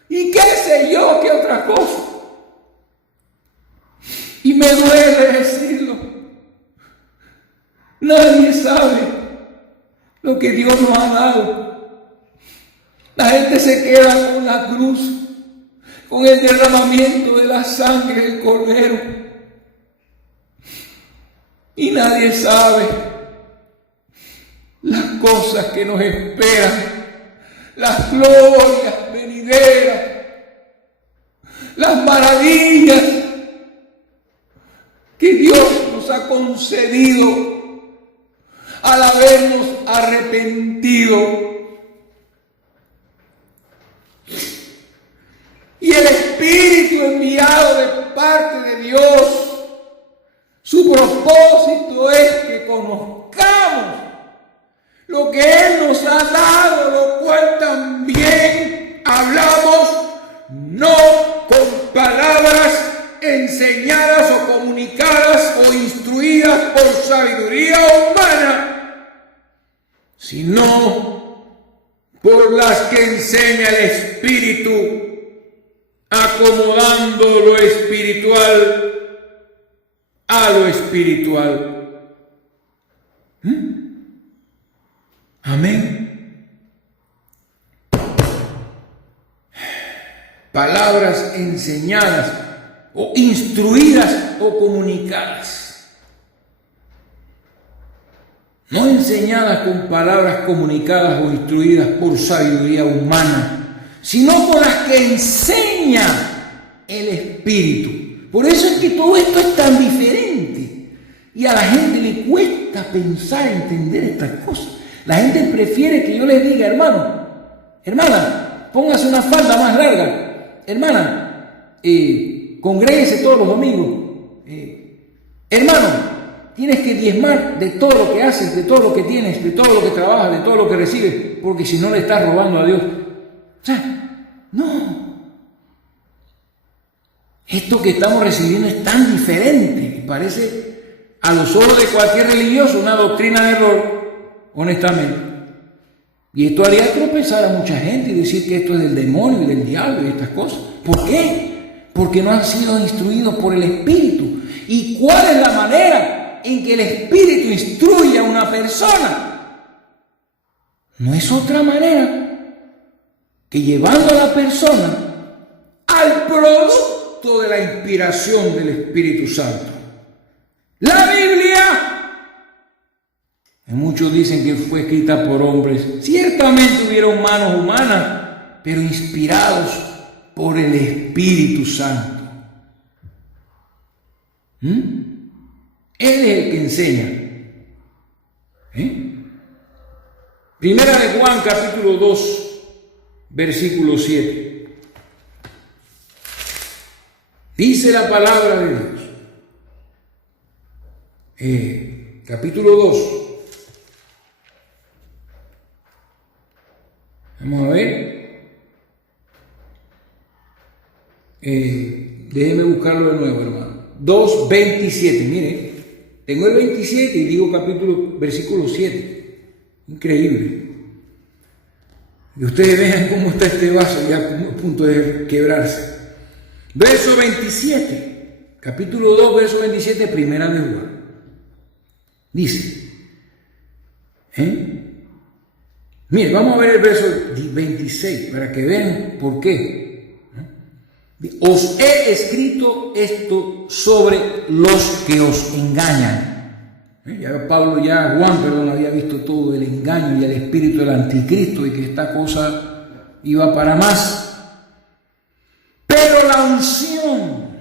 y qué sé yo, qué otra cosa. Y me duele decirlo, nadie sabe lo que Dios nos ha dado. La gente se queda con la cruz, con el derramamiento de la sangre del Cordero. Y nadie sabe las cosas que nos esperan, las glorias venideras, las maravillas que Dios nos ha concedido al habernos arrepentido. Y el Espíritu enviado de parte de Dios, su propósito es que conozcamos lo que Él nos ha dado, lo cual también hablamos no con palabras enseñadas o comunicadas o instruidas por sabiduría humana, sino por las que enseña el Espíritu, acomodando lo espiritual a lo espiritual. Amén. Palabras enseñadas o instruidas o comunicadas. No enseñadas con palabras comunicadas o instruidas por sabiduría humana, sino por las que enseña el Espíritu. Por eso es que todo esto es tan diferente. Y a la gente le cuesta pensar, entender estas cosas. La gente prefiere que yo les diga, hermano, hermana, póngase una falda más larga. Hermana, congréguese todos los domingos. Hermano, tienes que diezmar de todo lo que haces, de todo lo que tienes, de todo lo que trabajas, de todo lo que recibes, porque si no le estás robando a Dios. O sea, no. Esto que estamos recibiendo es tan diferente que parece a los ojos de cualquier religioso una doctrina de error, honestamente. Y esto haría tropezar a mucha gente y decir que esto es del demonio y del diablo y estas cosas. ¿Por qué? Porque no han sido instruidos por el Espíritu. ¿Y cuál es la manera en que el Espíritu instruye a una persona? No es otra manera que llevando a la persona al producto de la inspiración del Espíritu Santo. La Biblia. Muchos dicen que fue escrita por hombres. Ciertamente hubieron manos humanas, pero inspirados por el Espíritu Santo. Él es el que enseña. Primera de Juan, capítulo 2, versículo 7. Dice la palabra de Dios. Capítulo 2. Vamos a ver. Déjeme buscarlo de nuevo, hermano. 2:27. Mire, tengo el 27 y digo versículo 7. Increíble. Y ustedes vean cómo está este vaso ya a punto de quebrarse. Verso 27. Capítulo 2, verso 27, primera de Juan. Dice. Mire, vamos a ver el verso 26 para que vean por qué. Os he escrito esto sobre los que os engañan. Juan había visto todo el engaño y el espíritu del anticristo y que esta cosa iba para más. Pero la unción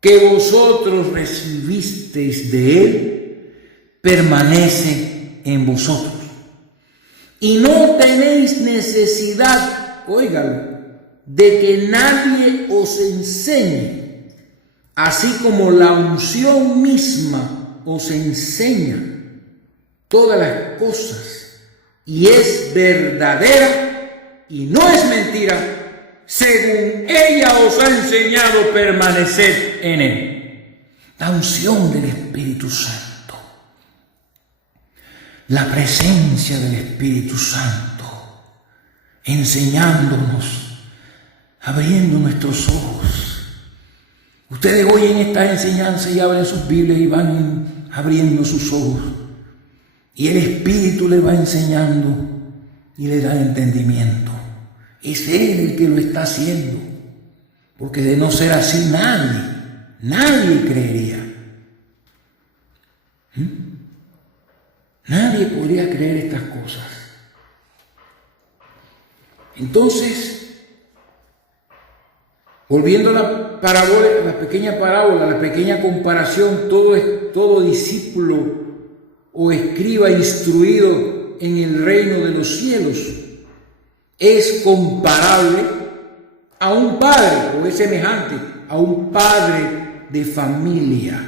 que vosotros recibisteis de él permanece en vosotros. Y no tenéis necesidad, óigalo, de que nadie os enseñe, así como la unción misma os enseña todas las cosas, y es verdadera y no es mentira, según ella os ha enseñado, permaneced en él. La unción del Espíritu Santo. La presencia del Espíritu Santo, enseñándonos, abriendo nuestros ojos. Ustedes oyen esta enseñanza y abren sus Biblias y van abriendo sus ojos. Y el Espíritu les va enseñando y les da entendimiento. Es Él el que lo está haciendo. Porque de no ser así nadie creería. Nadie podría creer estas cosas. Entonces, volviendo a la parábola, la pequeña parábola, la pequeña comparación, todo discípulo o escriba instruido en el reino de los cielos es comparable a un padre, o es semejante a un padre de familia.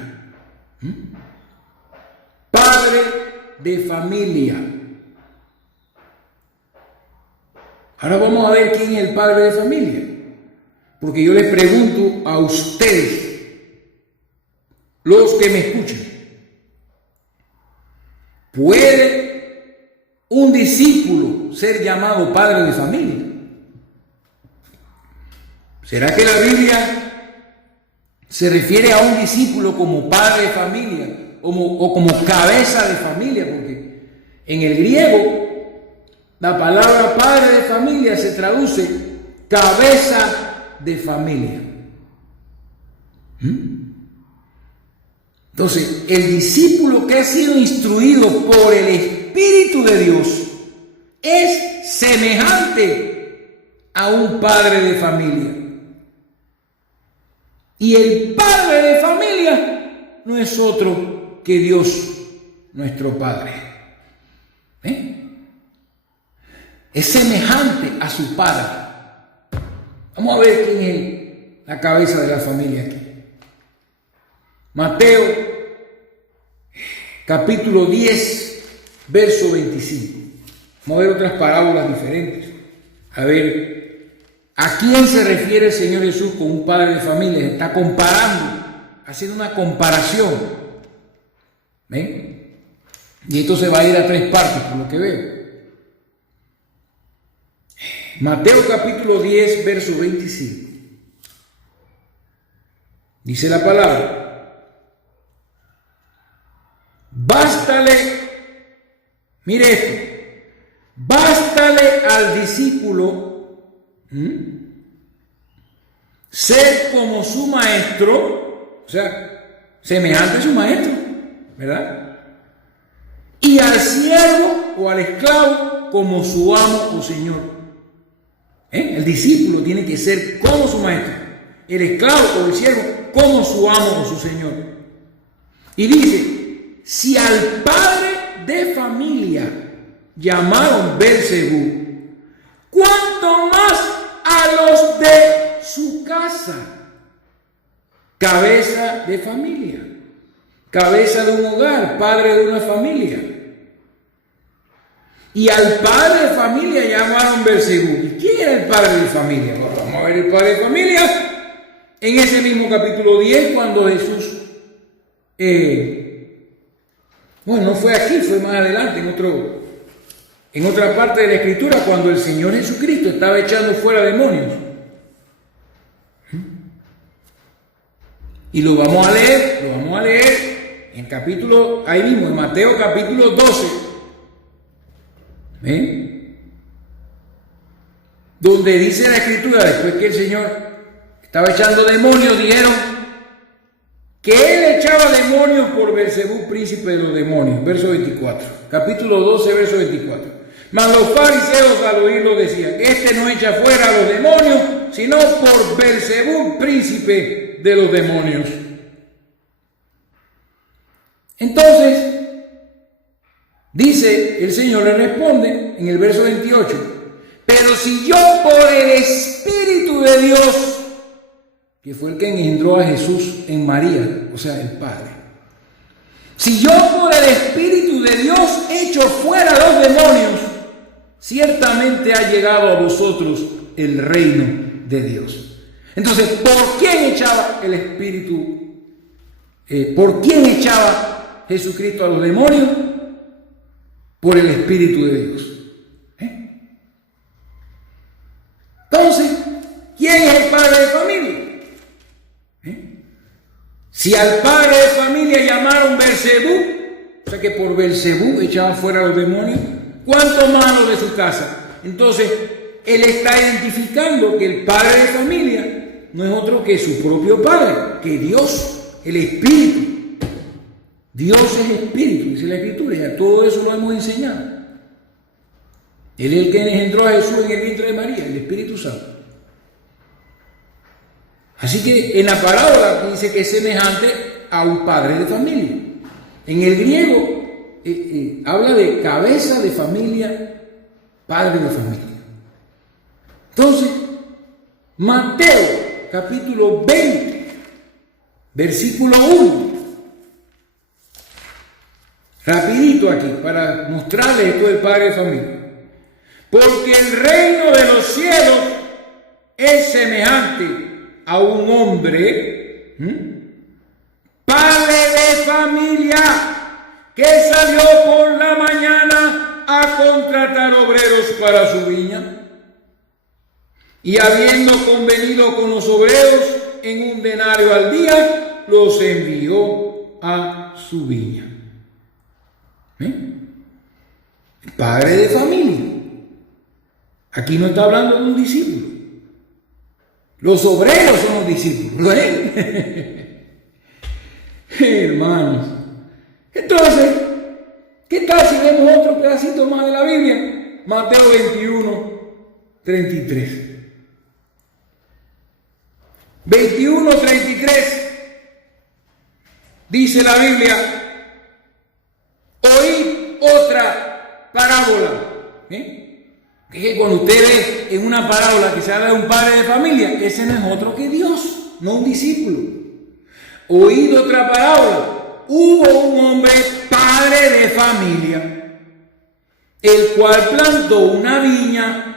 Padre de familia. Ahora vamos a ver quién es el padre de familia. Porque yo les pregunto a ustedes, los que me escuchan, ¿puede un discípulo ser llamado padre de familia? ¿Será que la Biblia se refiere a un discípulo como padre de familia o como cabeza de familia? Porque en el griego la palabra padre de familia se traduce cabeza de familia. Entonces, el discípulo que ha sido instruido por el Espíritu de Dios es semejante a un padre de familia. Y el padre de familia no es otro que Dios, nuestro Padre. Es semejante a su Padre. Vamos a ver quién es la cabeza de la familia aquí. Mateo, capítulo 10, verso 25. Vamos a ver otras parábolas diferentes. A ver, ¿a quién se refiere el Señor Jesús con un padre de familia? Está comparando, haciendo una comparación. ¿Ven? Y esto se va a ir a tres partes, por lo que veo. Mateo capítulo 10, verso 25. Dice la palabra: bástale, mire esto, bástale al discípulo ser como su maestro, o sea, semejante a su maestro, ¿verdad? Y al siervo o al esclavo como su amo o señor. El discípulo tiene que ser como su maestro, el esclavo o el siervo como su amo o su señor. Y dice: si al padre de familia llamaron Beelzebú, ¿cuánto más a los de su casa? Cabeza de familia, cabeza de un hogar, padre de una familia. Y al padre de familia llamaron Beelzebú. ¿Y quién era el padre de familia? Bueno, vamos a ver el padre de familia en ese mismo capítulo 10, cuando Jesús, no fue aquí, fue más adelante, en otra parte de la Escritura, cuando el Señor Jesucristo estaba echando fuera demonios. Y lo vamos a leer en capítulo, ahí mismo, en Mateo capítulo 12. ¿Ven? Donde dice la Escritura, después que el Señor estaba echando demonios, dijeron que Él echaba demonios por Beelzebú, príncipe de los demonios. Verso 24, capítulo 12, verso 24. Mas los fariseos al oírlo decían: este no echa fuera a los demonios, sino por Beelzebú, príncipe de los demonios. Entonces, dice el Señor, le responde en el verso 28: pero si yo por el Espíritu de Dios, que fue el que engendró a Jesús en María, o sea, el Padre, si yo por el Espíritu de Dios echo fuera a los demonios, ciertamente ha llegado a vosotros el reino de Dios. Entonces, ¿por quién echaba el Espíritu? ¿Por quién echaba Jesucristo a los demonios? Por el Espíritu de Dios. Entonces, ¿quién es el padre de familia? Si al padre de familia llamaron Beelzebú, o sea que por Beelzebú echaban fuera a los demonios, ¿cuánto más a los de su casa? Entonces, él está identificando que el padre de familia no es otro que su propio padre, que Dios, el Espíritu. Dios es Espíritu, dice la Escritura, y a todo eso lo hemos enseñado. Él es el que engendró a Jesús en el vientre de María, el Espíritu Santo. Así que en la parábola dice que es semejante a un padre de familia. En el griego habla de cabeza de familia, padre de familia. Entonces, Mateo capítulo 20, versículo 1. Rapidito aquí, para mostrarles esto del padre de familia. Porque el reino de los cielos es semejante a un hombre, padre de familia, que salió por la mañana a contratar obreros para su viña. Y habiendo convenido con los obreros en un denario al día, los envió a su viña. El padre de familia. Aquí no está hablando de un discípulo. Los obreros son los discípulos, hermanos. Entonces, ¿qué tal si vemos otro pedacito más de la Biblia? Mateo 21, 33. 21, 33. Dice la Biblia: oíd otra parábola. Es que cuando usted ve en una parábola que se habla de un padre de familia, ese no es otro que Dios, no un discípulo. Oído otra parábola. Hubo un hombre padre de familia, el cual plantó una viña,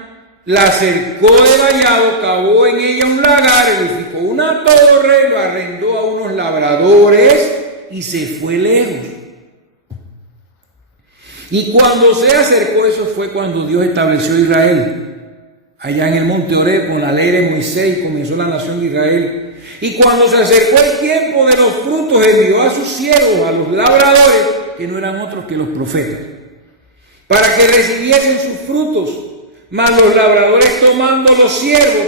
la cercó de vallado, cavó en ella un lagar, edificó una torre, lo arrendó a unos labradores y se fue lejos. Y cuando se acercó, eso fue cuando Dios estableció a Israel, allá en el monte Horeb, con la ley de Moisés, y comenzó la nación de Israel. Y cuando se acercó el tiempo de los frutos, envió a sus siervos, a los labradores, que no eran otros que los profetas, para que recibiesen sus frutos. Mas los labradores, tomando los siervos,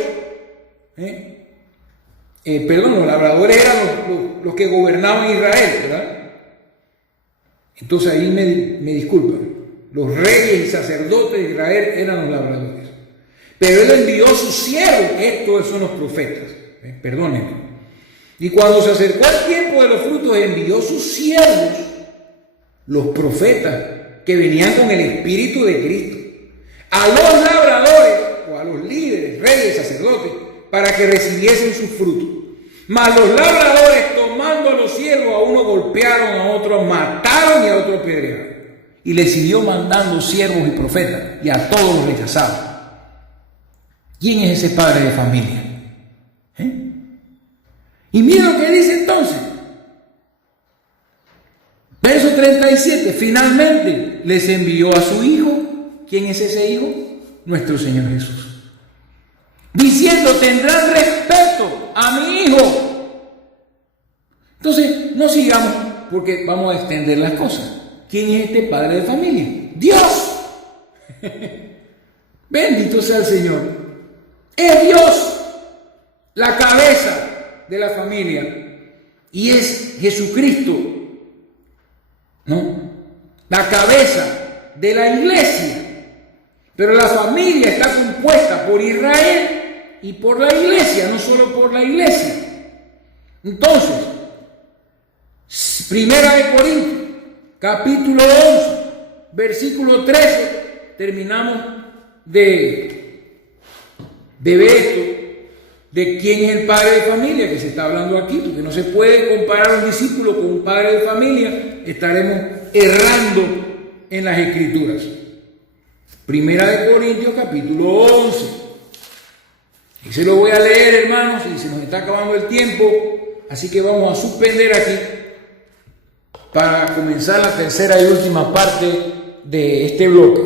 los labradores eran los que gobernaban Israel, ¿verdad? Entonces ahí me disculpan, los reyes y sacerdotes de Israel eran los labradores, pero él envió a sus siervos, estos son los profetas, perdónenme. Y cuando se acercó el tiempo de los frutos, envió sus siervos, los profetas, que venían con el Espíritu de Cristo, a los labradores o a los líderes, reyes, sacerdotes, para que recibiesen sus frutos. Mas los labradores, tomando a los siervos, a uno golpearon, a otro mataron y a otro apedrearon. Y le siguió mandando siervos y profetas, y a todos los rechazaron. ¿Quién es ese padre de familia? Y mira lo que dice entonces. Verso 37. Finalmente les envió a su hijo. ¿Quién es ese hijo? Nuestro Señor Jesús. Diciendo: tendrán respeto a mi hijo. Entonces, no sigamos porque vamos a extender las cosas. ¿Quién es este padre de familia? Dios. Bendito sea el Señor. Es Dios la cabeza de la familia, y es Jesucristo, ¿no? La cabeza de la iglesia. Pero la familia está compuesta por Israel y por la iglesia, no solo por la iglesia. Entonces, Primera de Corintios, capítulo 11, versículo 13, terminamos de ver esto, de quién es el padre de familia que se está hablando aquí, porque no se puede comparar a un discípulo con un padre de familia, estaremos errando en las escrituras. Primera de Corintios, capítulo 11. Y se lo voy a leer, hermanos, y se nos está acabando el tiempo, así que vamos a suspender aquí para comenzar la tercera y última parte de este bloque.